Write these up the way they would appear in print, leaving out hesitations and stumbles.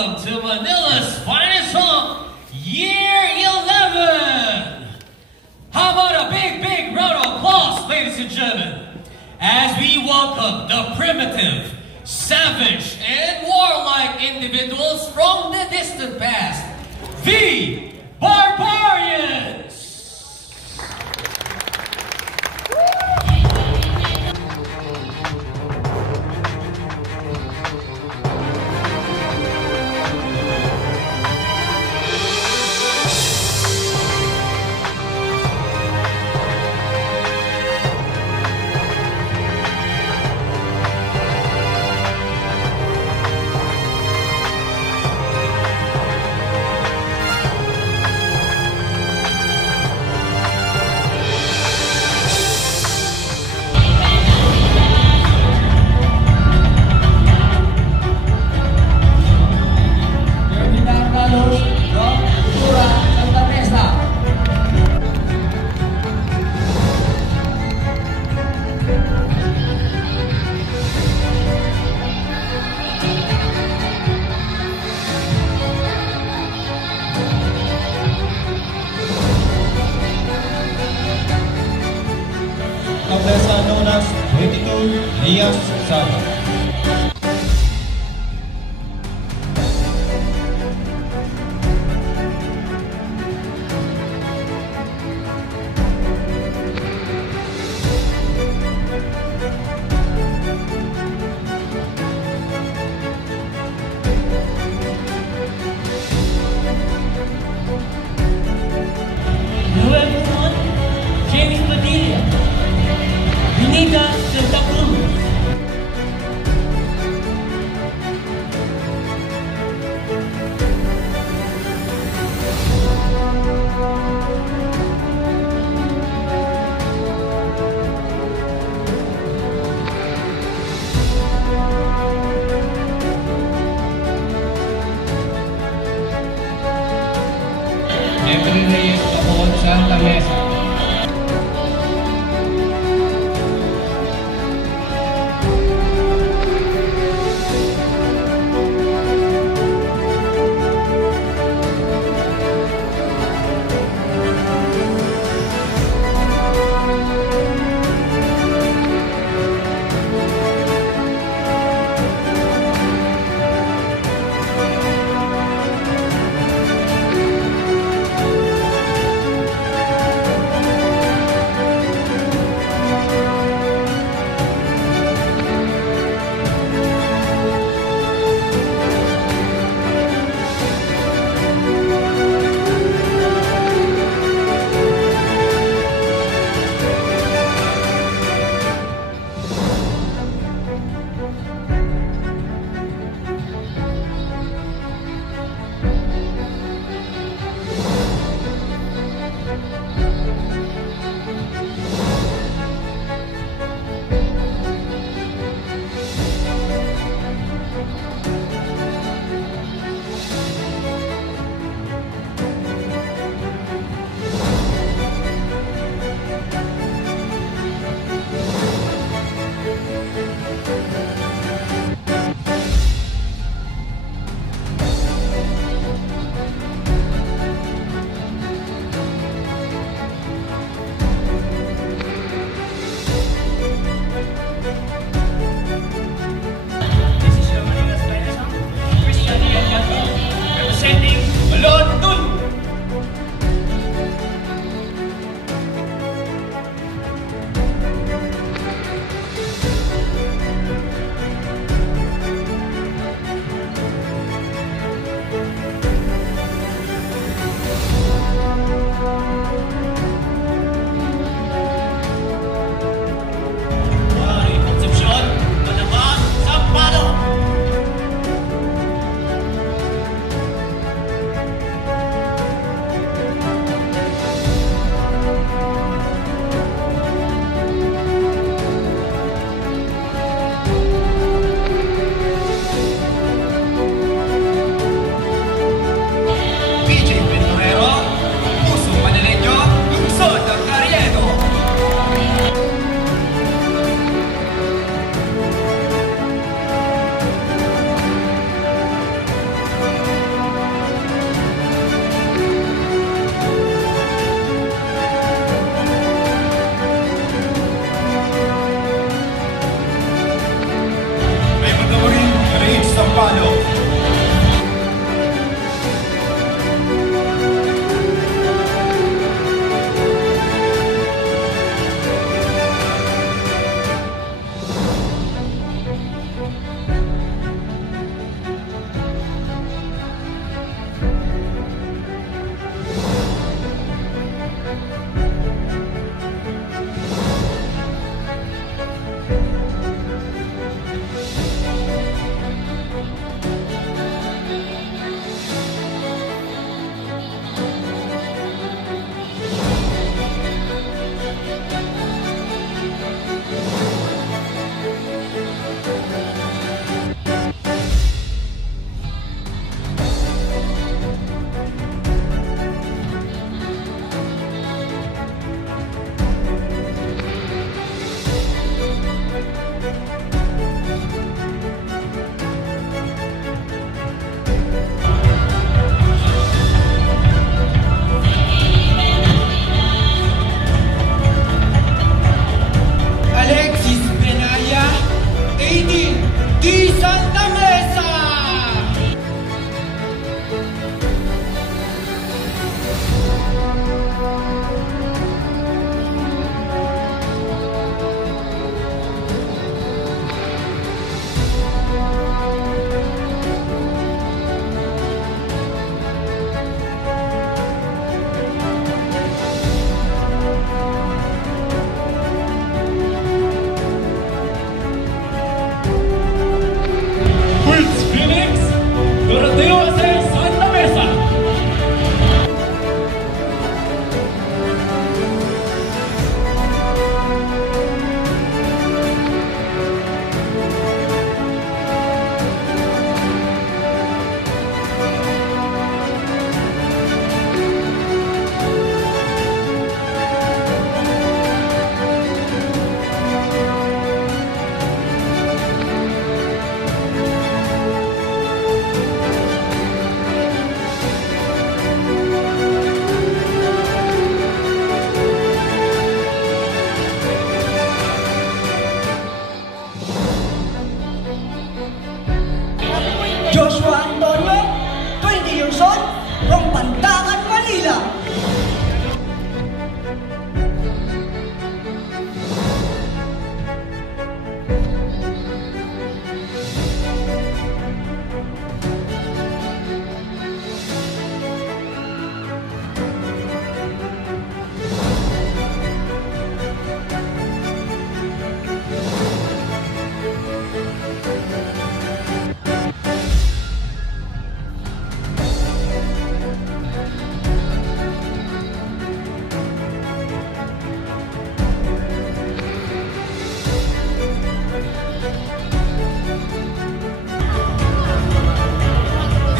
welcome to Manila's finest home, Year 11! How about a big round of applause, ladies and gentlemen, as we welcome the primitive, savage, and warlike individuals from the distant past, the Barbarians! Nobleza known as 22 Elias Saga. Hello everyone, James Padilla. We need the blues. Jeffrey Reyes Capon Santa Mesa.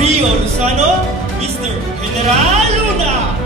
Rio Lozano, Mr. General Luna.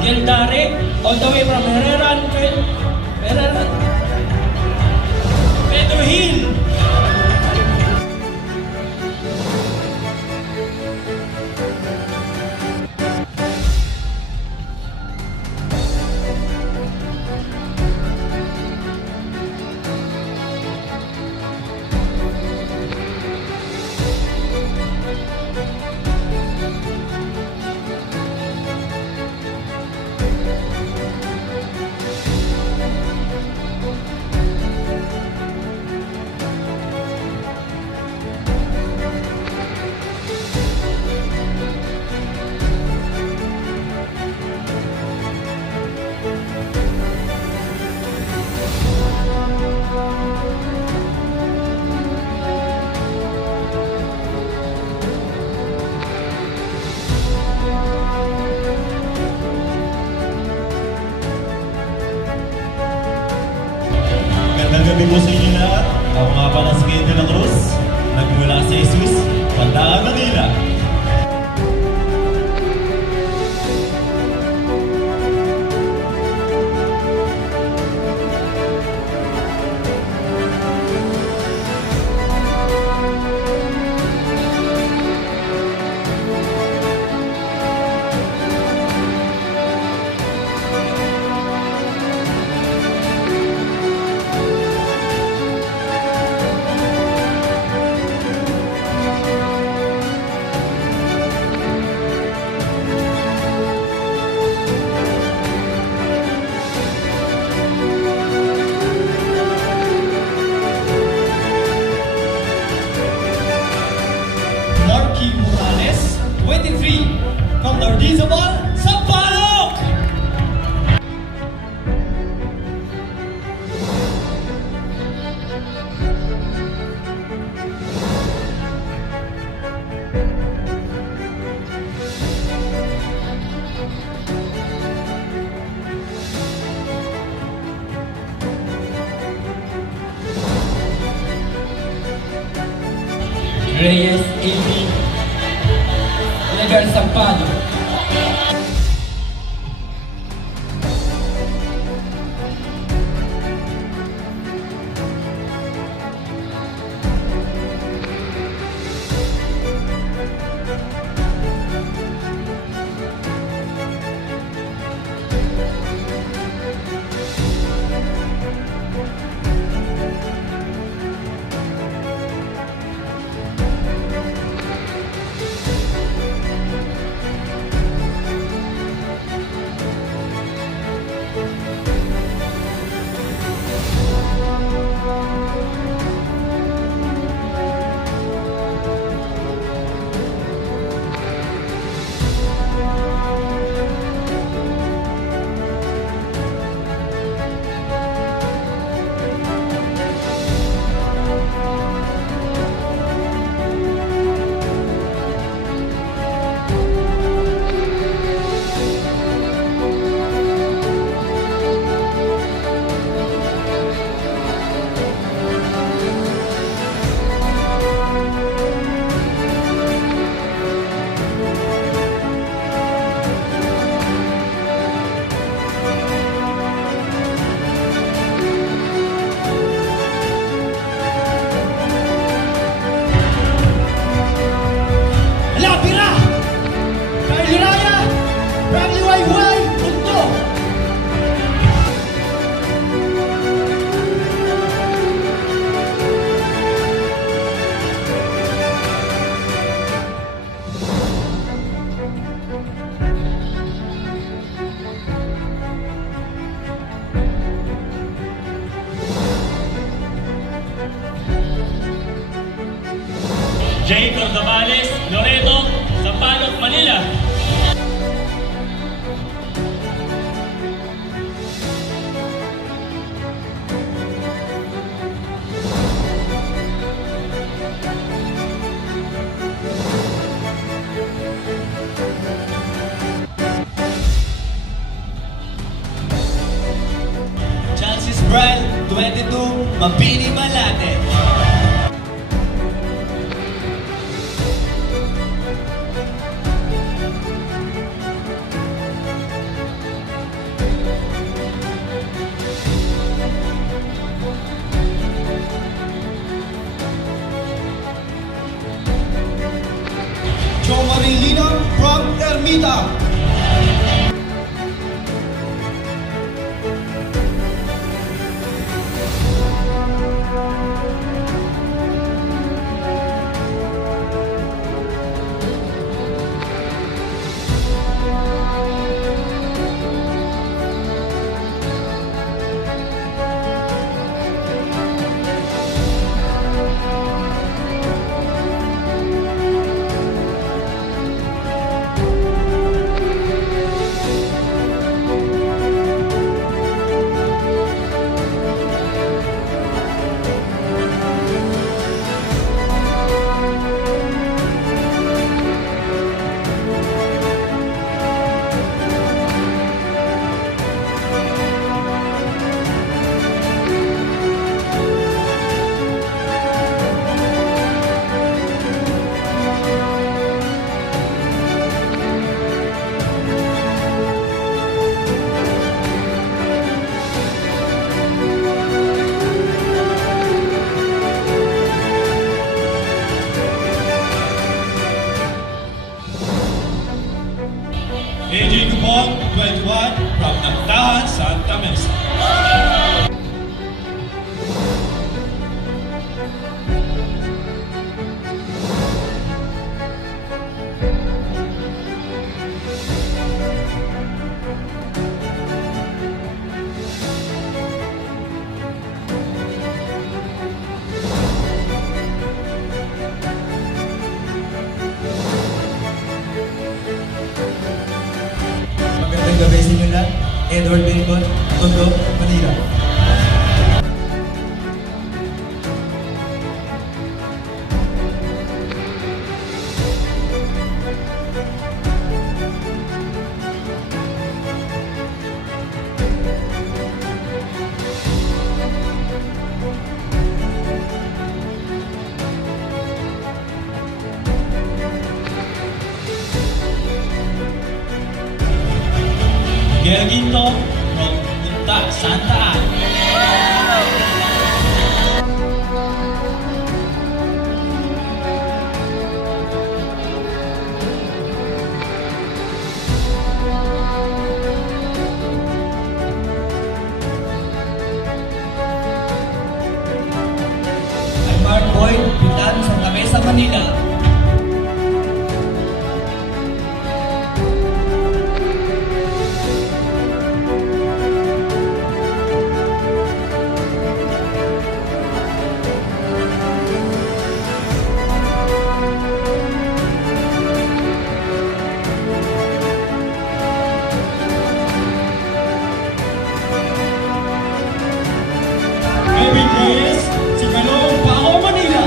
Miguel Dare, all the way from Herrera, Pedro Hill. Magandang gabi po sa inyo lahat. Ako nga pala si Ken de la Cruz, nagmula sa Jesus, Bandang Manila. Marky Morales, 23, from Nardizabal, Sampaloc! Reyes, 80, Legal Sampalo. Pagliwayway, Mundo. Jay Cordovales, Loreto, Sampaloc, Manila. Chances Brian, 22, Mabini Malate. Joe Marilino from Ermita. AJ Gubon, 21, from Nagtahan, Santa Mesa. Magandang gabi sa inyo lahat. Edward Bincon, Tondo, Manila. Miguel Ginto, from Punta, Santa Ana. I'm Mark Boyd, Pintan, Santa Mesa, Manila. Kevin Reyes, Sigalong, Pao, Manila.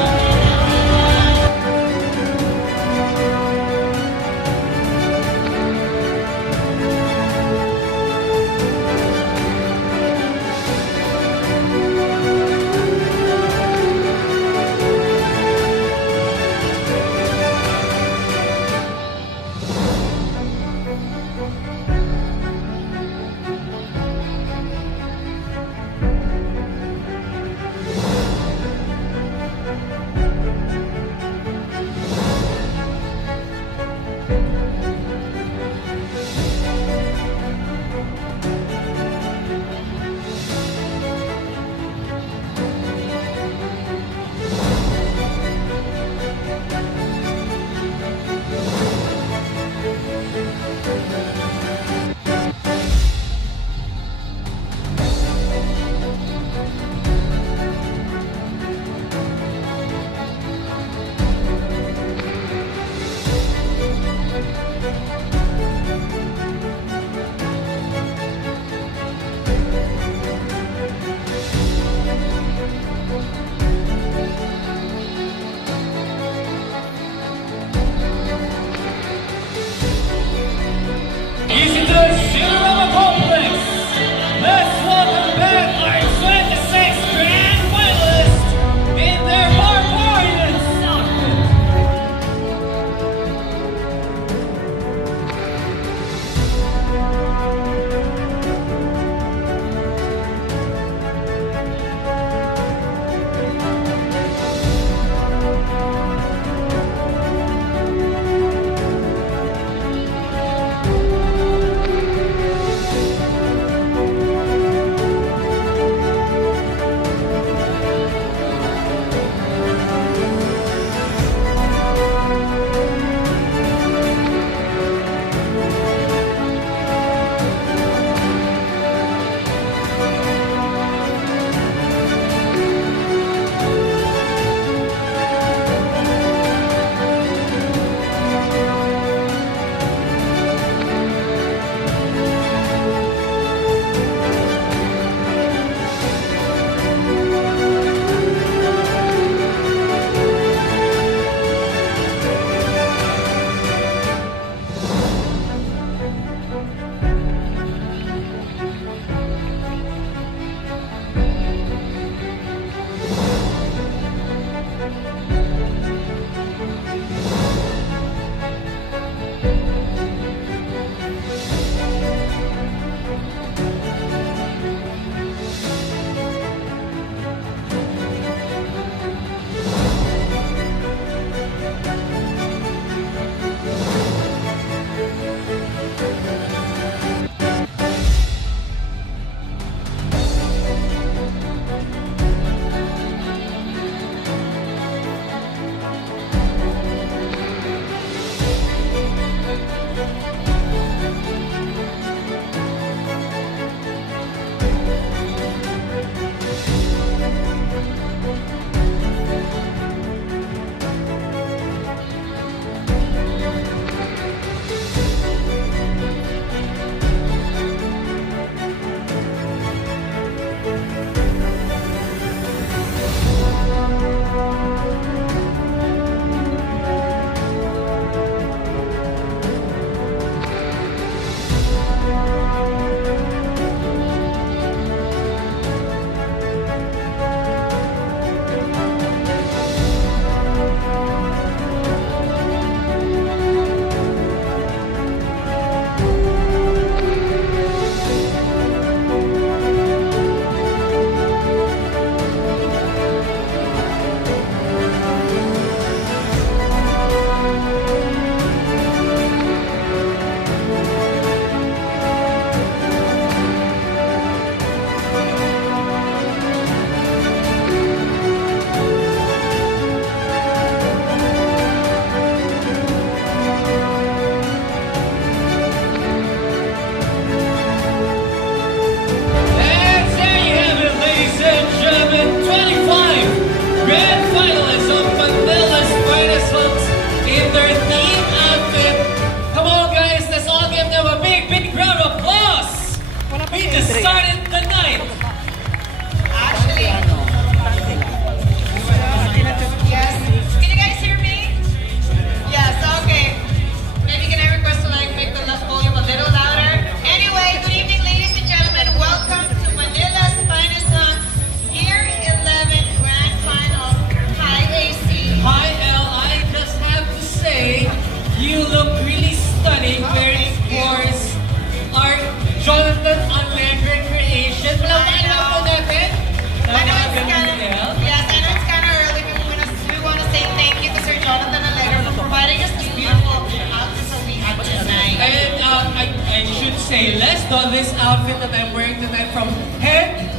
say less on this outfit that I'm wearing tonight from head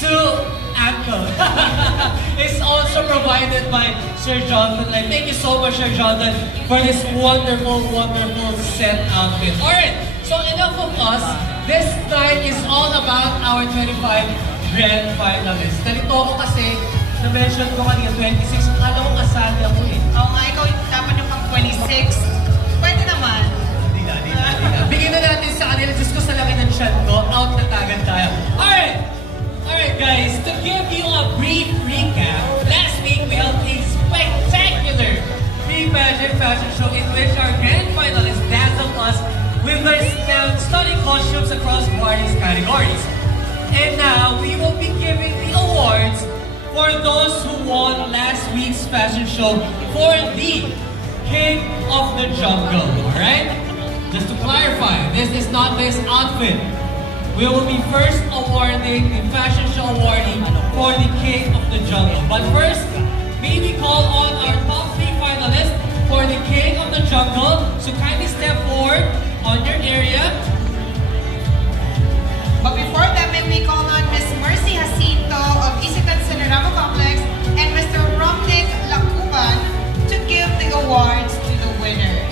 to ankle. It's also provided by Sir Jonathan. Like, thank you so much, Sir Jonathan, for this wonderful, wonderful set outfit. Alright, so enough of us. This night is all about our 25 grand finalists. Nalito ako kasi, na-mention ko kanina 26, akala ko kasali ako eh. Oo nga, ikaw dapat yung pang 26. Pwede naman. Bigyan na natin sa kanila, Diyos ko sa laki ng chat ko, out na tagad tayo. Alright guys, to give you a brief recap, last week we held a spectacular pre-pageant fashion show in which our grand finalists dazzled us with their stunning costumes across various categories. And now, we will be giving the awards for those who won last week's fashion show for the King of the Jungle, alright? Just to clarify, this is not this outfit. We will be first awarding the fashion show awarding for the King of the Jungle. But first, may we call on our top 3 finalists for the King of the Jungle. So kindly step forward on your area. But before that, may we call on Miss Mercy Jacinto of Isitan Cinerama Complex and Mr. Romnick Lacuban to give the awards to the winners.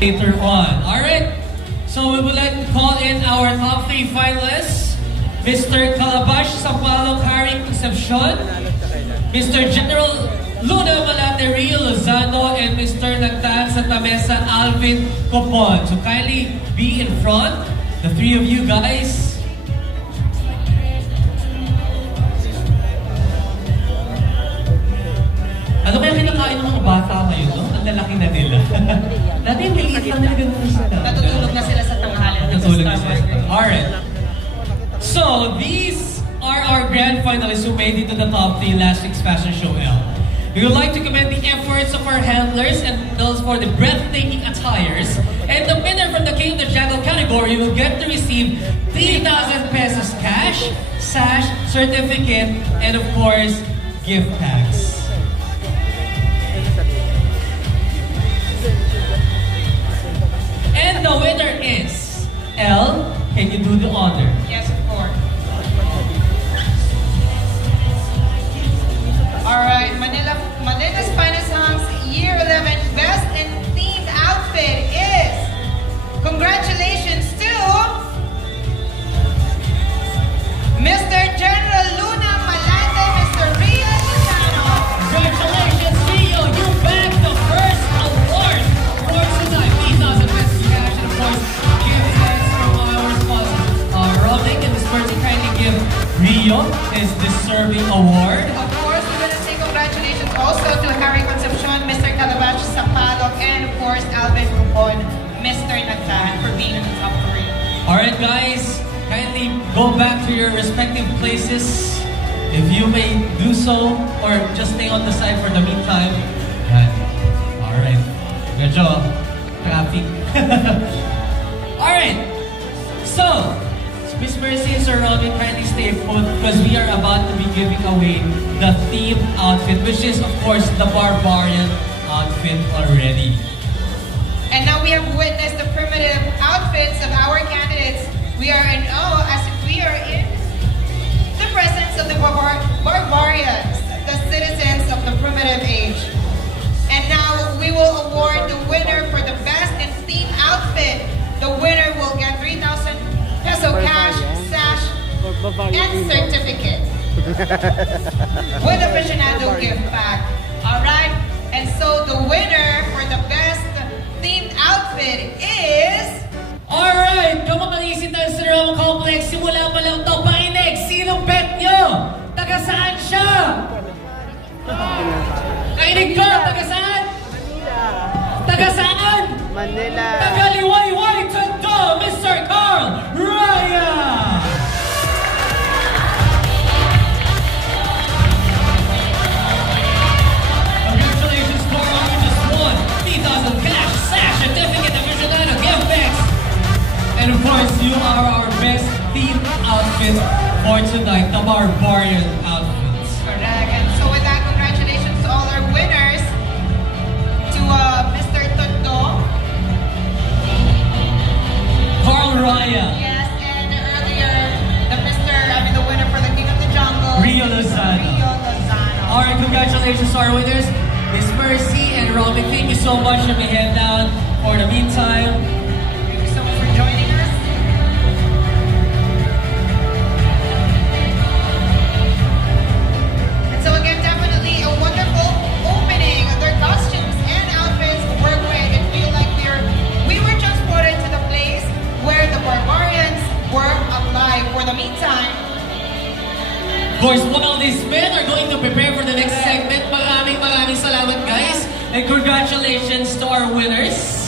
Later on. Alright, so we would like to call in our top 3 finalists. Mr. Calabash Sampalok Harry Concepcion, Mr. General Luna Malateria Lozano, and Mr. Nagtan Santa Mesa Alvin Copon. So kindly be in front, the 3 of you guys. Ano kaya kinakain ng mga bata ngayon, no? Ang lalaki na nila. Dati yung maliit lang nila ganun sila. Natutulog na sila sa tanghalan. Natutulog na sila. Alright. So, these are our grand finalists who made it to the top 3 last week's fashion show, L. We would like to commend the efforts of our handlers and those for the breathtaking attires. And the winner from the King of the Jungle category will get to receive 3,000 pesos cash, sash, certificate, and of course, gift packs. And the winner is L. Can you do the honor? Yes, of course. Alright, Manila's Finest Songs Year 11 Best in Themed Outfit is, congratulations to Mr. General Luna Malate, Mr. Rio Lozano. Congratulations, Rio! You bagged the first award for tonight. 3,000 pesos cash and of course, gift packs from our sponsor, Rodney, and this person kindly give Rio his deserving award. Of course, we're going to say congratulations also to Harry Concepcion, Mr. Calabash Sapalok, and of course, Alvin Cupon, Mr. Nagtan, for being in the top 3. Alright guys, kindly go back to your respective places if you may do so, or just stay on the side for the meantime. Alright, medyo traffic. Alright, so Miss Mercy and Sir Robin, kindly stay put because we are about to be giving away the theme outfit, which is of course the Barbarian outfit already. And now we have witnessed the primitive outfits of our candidates. We are in awe as if we are in the presence of the barbarians, the citizens of the primitive age. And now we will award the winner for the best in theme outfit. The winner will get 3,000 peso cash, sash, and certificate with aficionado gift pack. Alright? And so the winner for the best themed outfit is... Alright, kamakalisip ng Cinerama Complex, simula pa lang ito, painig, sinong bet nyo? Taga saan siya? Kainig ka, taga saan? Taga saan? Manila. Taga Liwayway, Tondo, Mr. Carl Raya! Congratulations, Carl, you just won 3,000 cash, sash, certificate, aficionado, gift packs. And of course, you are our best themed outfit for tonight, the Barbarian outfits. Correct. And so with that, congratulations to all our winners. To Mr. Tondo, Of course, while these men are going to prepare for the next segment, maraming salamat guys. And congratulations to our winners.